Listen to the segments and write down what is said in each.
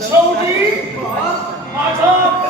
手机，马超。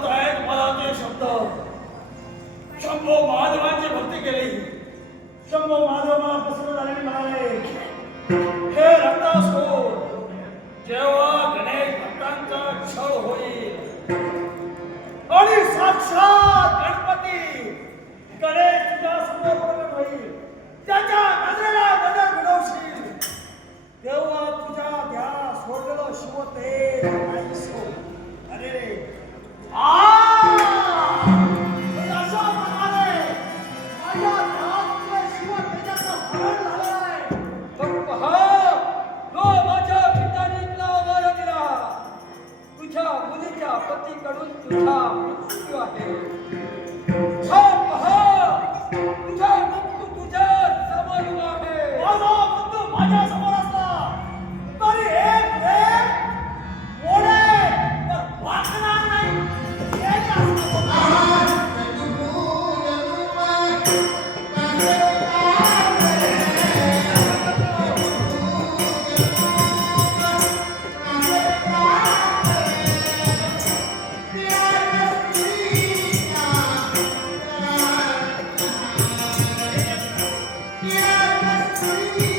शंभो माधवांचे भक्त केले शंभो माधव महाराज हे रक्ता सभापति कड़ी तुझा मृत्यु है Thank you.